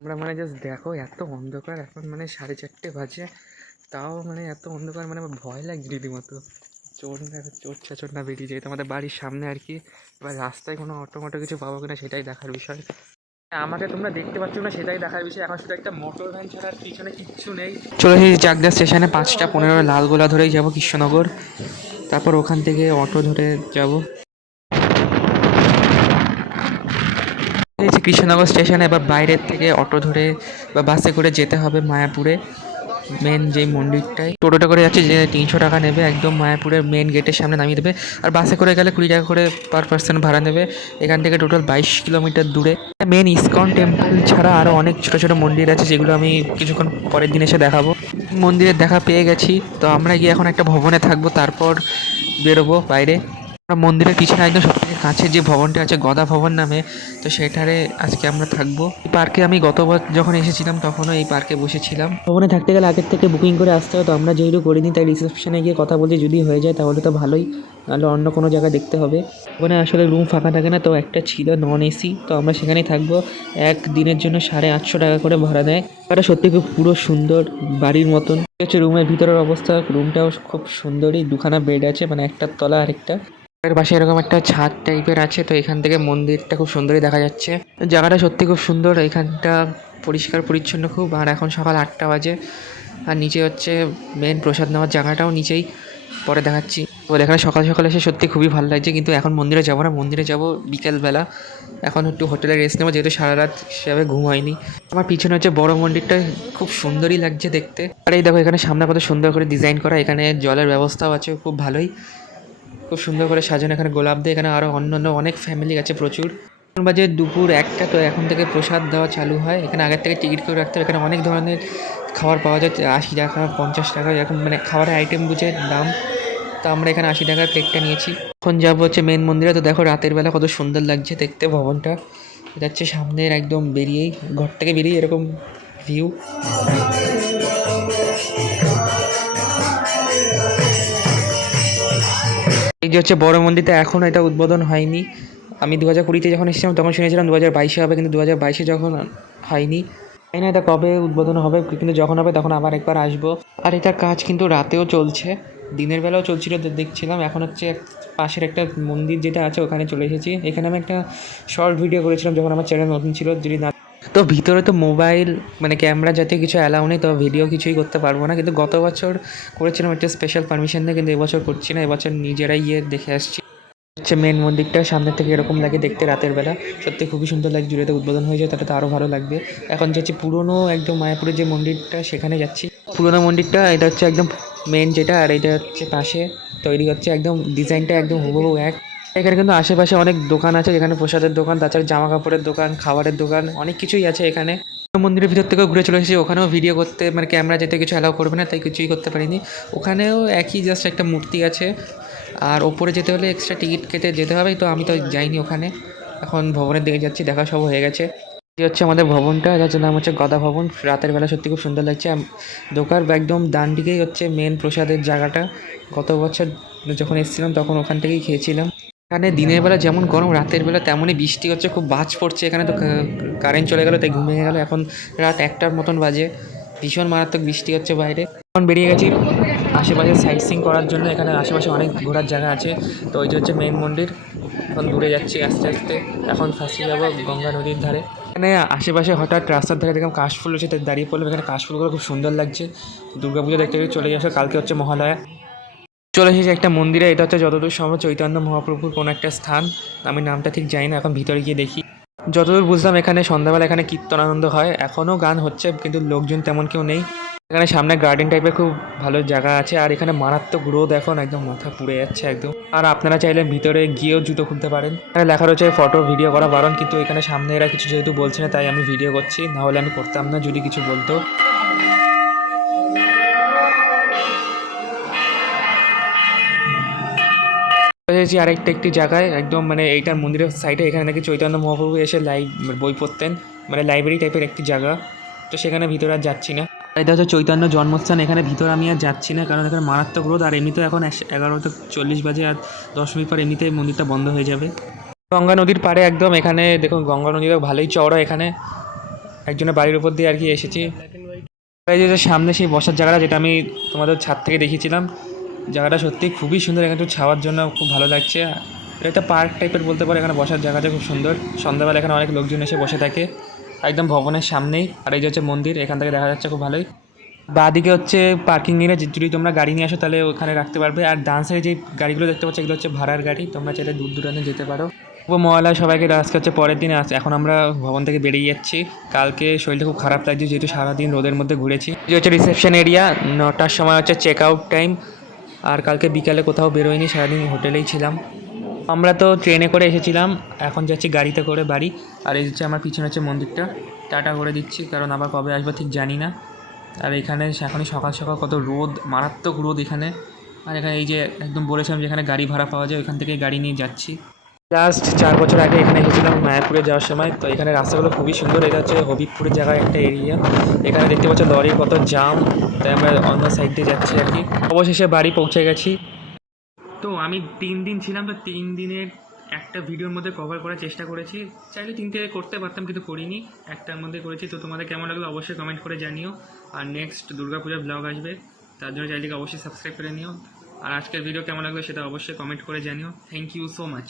আমরা জাস্ট দেখো এত অন্ধকার এখন 4:30 বাজে, তাও এত অন্ধকার আমার ভয় লাগছে রীতিমতো। চোর চাচর না বেরিয়ে যায় তো আমাদের বাড়ির সামনে আর কি। এবার রাস্তায় কোনো অটো মটো কিছু পাবো কিনা সেটাই দেখার বিষয়। আমাকে তোমরা দেখতে পাচ্ছ না সেটাই দেখার বিষয়। এখন শুধু একটা মোটর ভ্যান ছাড়া আর পিছনে কিচ্ছু নেই। চলে এসেছি চাকদা স্টেশনে, 5টা 15 লালগোলা ধরেই যাবো কৃষ্ণনগর, তারপর ওখান থেকে অটো ধরে যাব। এসেছি কৃষ্ণনগর স্টেশনে, এবার বাইরের থেকে অটো ধরে বা বাসে করে যেতে হবে মায়াপুরে মেন যে মন্দিরটায়। টোটোটা করে যাচ্ছে, যে 300 টাকা নেবে, একদম মায়াপুরের মেন গেটের সামনে নামিয়ে দেবে। আর বাসে করে গেলে 20 টাকা করে পার পার্সন ভাড়া নেবে। এখান থেকে টোটাল 22 কিলোমিটার দূরে। মেন ইসকন টেম্পল ছাড়া আরও অনেক ছোটো ছোটো মন্দির আছে, যেগুলো আমি কিছুক্ষণ পরের দিন এসে দেখাবো। মন্দিরের দেখা পেয়ে গেছি, তো আমরা গিয়ে এখন একটা ভবনে থাকবো, তারপর বেরোবো বাইরে। আমরা মন্দিরের পিছনে একদম সবথেকে কাছে যে ভবনটা আছে গদা ভবন নামে, তো সেটারে আজকে আমরা থাকবো। এই পার্কে আমি গতবার যখন এসেছিলাম তখনও এই পার্কে বসেছিলাম। ভবনে থাকতে গেলে আগের থেকে বুকিং করে আসতে হয়, তো আমরা যেহেতু করিনি তাই রিসেপশনে গিয়ে কথা বলছি, যদি হয়ে যায় তাহলে তো ভালোই, নাহলে অন্য কোনো জায়গায় দেখতে হবে। ওখানে আসলে রুম ফাঁকা থাকে না, তো একটা ছিল নন এসি, তো আমরা সেখানেই থাকবো। এক দিনের জন্য 850 টাকা করে ভাড়া নেয়। এটা সত্যি খুব পুরো সুন্দর বাড়ির মতন হচ্ছে। রুমের ভিতরের অবস্থা, রুমটাও খুব সুন্দরই, দুখানা বেড আছে, একটার তলা আরেকটা। এর পাশে এরকম একটা ছাদ টাইপের আছে, তো এখান থেকে মন্দিরটা খুব সুন্দরই দেখা যাচ্ছে। জায়গাটা সত্যি খুব সুন্দর, এখানটা পরিষ্কার পরিচ্ছন্ন খুব। আর এখন সকাল 8টা বাজে, আর নিচে হচ্ছে মেন প্রসাদ নেওয়ার জায়গাটাও নিচেই, পরে দেখাচ্ছি। তো এখানে সকাল সকাল এসে সত্যি খুবই ভালো লাগছে, কিন্তু এখন মন্দিরে যাবো না, মন্দিরে যাবো বিকেলবেলা। এখন একটু হোটেলে রেস্ট নেবো, যেহেতু সারা রাত সেভাবে ঘুম হয়নি। আমার পিছনে হচ্ছে বড় মন্দিরটা, খুব সুন্দরই লাগছে দেখতে। আর এই দেখো এখানে সামনে কত সুন্দর করে ডিজাইন করা, এখানে জলের ব্যবস্থাও আছে খুব ভালোই, খুব সুন্দর করে সাজানো। এখানে গোলাপ দিয়ে, এখানে আরও অন্য অনেক ফ্যামিলি আছে প্রচুর। এখন বাজে দুপুর 1টা, তো এখন থেকে প্রসাদ দেওয়া চালু হয়। এখানে আগের থেকে টিকিট করে রাখতে হবে। এখানে অনেক ধরনের খাবার পাওয়া যায়, 80 টাকা 50 টাকা এরকম, খাবারের আইটেম বুঝে দাম। তো আমরা এখানে 80 টাকার প্লেটটা নিয়েছি। এখন যাবো হচ্ছে মেন মন্দিরে। তো দেখো রাতের বেলা কত সুন্দর লাগছে দেখতে ভবনটা। এটা হচ্ছে সামনের একদম বেরিয়েই, ঘর থেকে বেরিয়ে এরকম ভিউ। এই যে হচ্ছে বড় মন্দিরটা, এখনও এটা উদ্বোধন হয়নি। আমি 2020-তে যখন এসেছিলাম তখন শুনেছিলাম 2022-এ হবে, কিন্তু 2022-এ যখন হয়নি, জানি না এটা কবে উদ্বোধন হবে, কিন্তু যখন হবে তখন আবার একবার আসবো। আর এটার কাজ কিন্তু রাতেও চলছে, দিনের বেলাও চলছিল দেখছিলাম। এখন হচ্ছে পাশের একটা মন্দির যেটা আছে ওখানে চলে এসেছি। এখানে আমি একটা শর্ট ভিডিও করেছিলাম যখন আমার চ্যানেল নতুন ছিল, যদি না। তো ভিতরে তো মোবাইল ক্যামেরা জাতীয় কিছু অ্যালাউ নেই, তো ভিডিও কিছুই করতে পারবো না। কিন্তু গত বছর করেছিলাম একটা স্পেশাল পারমিশন নিয়ে, কিন্তু এবছর করছি না, এবছর নিজেরাই গিয়ে দেখে আসছি। হচ্ছে মেন মন্দিরটা সামনের থেকে এরকম লাগে দেখতে রাতের বেলা, সত্যি খুবই সুন্দর লাগে। জুড়েতে উদ্বোধন হয়ে যায় তাহলে তো আরও ভালো লাগবে। এখন যাচ্ছি পুরনো একদম মায়াপুরের যে মন্দিরটা সেখানে যাচ্ছি। পুরনো মন্দিরটা এটা হচ্ছে একদম মেন যেটা, আর এটা হচ্ছে পাশে তৈরি হচ্ছে, একদম ডিজাইনটা একদম হুবহু এক। এখানে কিন্তু আশেপাশে অনেক দোকান আছে, যেখানে প্রসাদের দোকান, তাছাড়া জামা কাপড়ের দোকান, খাবারের দোকান, অনেক কিছুই আছে এখানে। মন্দিরের ভিতর থেকেও ঘুরে চলে এসেছি, ওখানেও ভিডিও করতে ক্যামেরা যেতে কিছু অ্যালাউ করবে না, তাই কিছুই করতে পারিনি। ওখানেও একই, জাস্ট একটা মূর্তি আছে। আর ওপরে যেতে হলে এক্সট্রা টিকিট কেটে যেতে হবে, তো আমি তো যাইনি ওখানে। এখন ভবনের দিকে যাচ্ছি, দেখা সব হয়ে গেছে। এই হচ্ছে আমাদের ভবনটা, যার নাম হচ্ছে গদা ভবন। রাতের বেলা সত্যি খুব সুন্দর লাগছে। দোকার একদম ডান দিকেই হচ্ছে মেন প্রসাদের জায়গাটা। গত বছর যখন এসেছিলাম তখন ওখান থেকেই খেয়েছিলাম। এখানে দিনের বেলা যেমন গরম, রাতের বেলা তেমনই বৃষ্টি হচ্ছে, খুব বাজ পড়ছে এখানে। তো কারেন্ট চলে গেলো তাই ঘুমিয়ে গেল। এখন রাত 1টার মতন বাজে, ভীষণ মারাত্মক বৃষ্টি হচ্ছে বাইরে। এখন বেরিয়ে গেছি আশেপাশে সাইট সিইং করার জন্য। এখানে আশেপাশে অনেক ঘোরার জায়গা আছে, তো ওই যে হচ্ছে মেন মন্দির। এখন দূরে যাচ্ছি আস্তে আস্তে, এখন ফাঁসিয়ে যাবো গঙ্গা নদীর ধারে। এখানে আশেপাশে হঠাৎ রাস্তার ধারে দেখলাম কাশফুল রয়েছে, তাই দাঁড়িয়ে পড়লাম। এখানে কাশফুলগুলো খুব সুন্দর লাগছে। দুর্গাপুজো দেখতে চলে যাচ্ছে, কালকে হচ্ছে মহালয়া। চলে এসেছি একটা মন্দিরে, এটা হচ্ছে যতদূর সম্ভব চৈতন্য মহাপ্রভুর কোনো একটা স্থান। আমি নামটা ঠিক জানি না, এখন ভিতরে গিয়ে দেখি। যতদূর বুঝলাম এখানে সন্ধ্যাবেলা এখানে কীর্তন আনন্দ হয়, এখনও গান হচ্ছে, কিন্তু লোকজন তেমন কেউ নেই। এখানে সামনে গার্ডেন টাইপের খুব ভালো জায়গা আছে, আর এখানে মারাত্মক রোদ, এখন একদম মাথা পুড়ে যাচ্ছে একদম। আর আপনারা চাইলে ভিতরে গিয়েও জুতো খুলতে পারেন। এখানে লেখা রয়েছে ফটো ভিডিও করা বারণ, কিন্তু এখানে সামনে এরা কিছু যেহেতু বলছে না তাই আমি ভিডিও করছি, নাহলে আমি করতাম না যদি কিছু বলতো। এসেছি আরেকটা একটি জায়গায়, একদম এইটার মন্দিরের সাইডে। এখানে নাকি চৈতন্য মহাপ্রভু এসে বই পড়তেন, লাইব্রেরি টাইপের একটি জায়গা। তো সেখানে ভিতরে আর যাচ্ছি না। এটা হচ্ছে চৈতন্য জন্মস্থান, এখানে ভিতরে আমি আর যাচ্ছি না, কারণ এখানে মারাত্মক রোদ। আর এমনিতেও এখন 11:40 বাজে, আর 10 মিনিট পর এমনিতে মন্দিরটা বন্ধ হয়ে যাবে। গঙ্গা নদীর পাড়ে একদম, এখানে দেখুন গঙ্গা নদীটা ভালোই চওড়া এখানে। একজনের বাড়ির উপর দিয়ে আর কি এসেছি। এই যে সামনে সেই বসার জায়গাটা, যেটা আমি তোমাদের ছাদ থেকে দেখিয়েছিলাম, জায়গাটা সত্যি খুবই সুন্দর। এখানে একটু ছাওয়ার জন্য খুব ভালো লাগছে। এটা একটা পার্ক টাইপের বলতে পারো। এখানে বসার জায়গাটা খুব সুন্দর। সন্ধ্যাবেলা এখানে অনেক লোকজন এসে বসে থাকে একদম ভবনের সামনেই। আর এই যে হচ্ছে মন্দির, এখান থেকে দেখা যাচ্ছে খুব ভালোই। বাঁদিকে হচ্ছে পার্কিং এরিয়া, যদি তোমরা গাড়ি নিয়ে আসো তাহলে ওখানে রাখতে পারবে। আর ডান সাইডে যে গাড়িগুলো দেখতে পাচ্ছ এগুলো হচ্ছে ভাড়ার গাড়ি, তোমরা চাইলে দূর দূরান্তে যেতে পারো। মহালয়া সবাইকে আজকে হচ্ছে পরের দিনে এখন আমরা ভবন থেকে বেরিয়ে যাচ্ছি। কালকে শরীরটা খুব খারাপ লাগছে যেহেতু সারাদিন রোদের মধ্যে ঘুরেছি। যে হচ্ছে রিসেপশন এরিয়া, 9টার সময় হচ্ছে চেক আউট টাইম। আর কালকে বিকালে কোথাও বেরোয়নি, সারাদিন হোটেলেই ছিলাম। আমরা তো ট্রেনে করে এসেছিলাম, এখন যাচ্ছি গাড়িতে করে বাড়ি। আর এই হচ্ছে আমার পিছনে হচ্ছে মন্দিরটা। টাটা করে দিচ্ছি, কারণ আবার কবে আসবো ঠিক জানি না। আর এখানে এখনই সকাল সকাল কত রোদ, মারাত্মক রোদ এখানে। আর এখানে এই যে একদম বলেছিলাম যে এখানে গাড়ি ভাড়া পাওয়া যায়, ওইখান থেকে গাড়ি নিয়ে যাচ্ছি। জাস্ট 4 বছর আগে এখানে এসেছিলাম মায়াপুরে যাওয়ার সময়। তো এখানে রাস্তাগুলো খুবই সুন্দর। এটা হচ্ছে হবিবপুরের জায়গায় একটা এরিয়া। এখানে দেখতে পাচ্ছ লরির কত জাম, তাই আমরা অন্য সাইড দিয়ে যাচ্ছি আর কি। অবশেষে বাড়ি পৌঁছে গেছি। তো আমি 3 দিন ছিলাম, তো 3 দিনের একটা ভিডিওর মধ্যে কভার করার চেষ্টা করেছি। চাইলে 3 থেকে করতে পারতাম কিন্তু করিনি, একটার মধ্যে করেছি। তো তোমাদের কেমন লাগলো অবশ্যই কমেন্ট করে জানিও। আর নেক্সট দুর্গাপূজার ব্লগ আসবে, তার জন্য চাইলে অবশ্যই সাবস্ক্রাইব করে নিও। আর আজকের ভিডিও কেমন লাগলো সেটা অবশ্যই কমেন্ট করে জানিও। Thank you so much.